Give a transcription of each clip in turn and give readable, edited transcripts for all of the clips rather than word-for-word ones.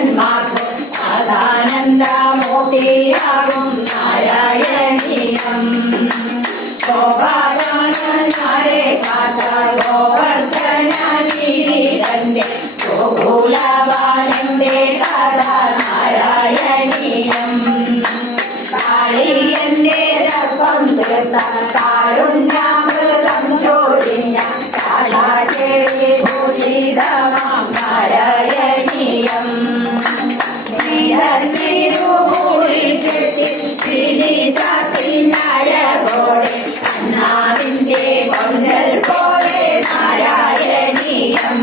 ഭക്തന്മാർക്കും സദാനന്ദമൂർത്തിയാകും നാരായണീയം. ഗോപാലനാരെ കാത്ത ഗോവർദ്ധനഗിരി തന്റെ ഗോകുലബാലന്റെ കഥ നാരായണീയം. കാളിയന്റെ ദർപ്പം തീർത്ത കാരുണ്യാമൃതം ചോരിഞ്ഞ കാളാകേളി ഭൂഷിതമാം നാരായണീയം. നീരൂടി കെട്ടി പിലി ചാത്തിനഴകോടെ അന്നാദിന്റെ കൊഞ്ചൽ പോലെ നാരായണീയം.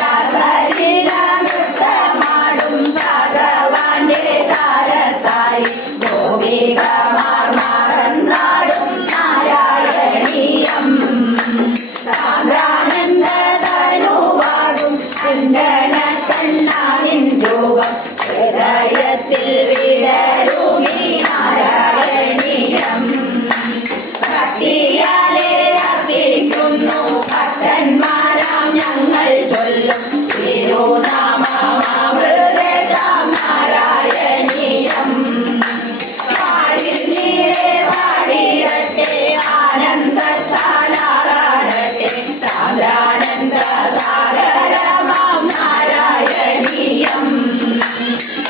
രാസലീല നൃത്തമാടും ഭഗവാന്റെ ചാരത്തായി ഗോപികമാർ മറന്നാടും നാരായണീയം. സാന്ദ്രാനന്ദതനുവാകും ചന്ദന കണ്ണാനിൻ രൂപം ഹൃദയത്തിൽ വിടരുമീ നാരായണീയം. ഭക്തിയാലെ അർപ്പിക്കുന്നു ഭക്തന്മാരാം ഞങ്ങൾ ചൊല്ലും തിരുനാമമൃതം നാരായണീയം. പാരിൽ നീളെ പാടിടട്ടെ ആനന്ദത്താലാറാടട്ടെ സാന്ദ്രാനന്ദ സാഗരമാം നാരായണീയം.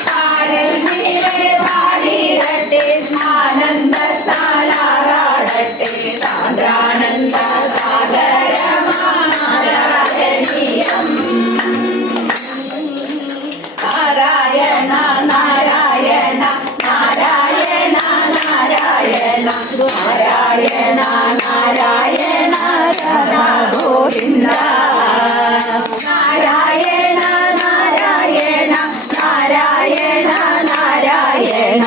പാരിൽ നീളെ പാടിടട്ടെ ആനന്ദത്താലാറാടട്ടെ സാന്ദ്രാനന്ദ സാഗരമാം നാരായണീയം. നാരായണ നാരായണ നാരായണ നാരായണ നാരായണ നാരായണ ഗോവിന്ദ. നാരായണ നാരായണ നാരായണ നാരായണ നാരായണ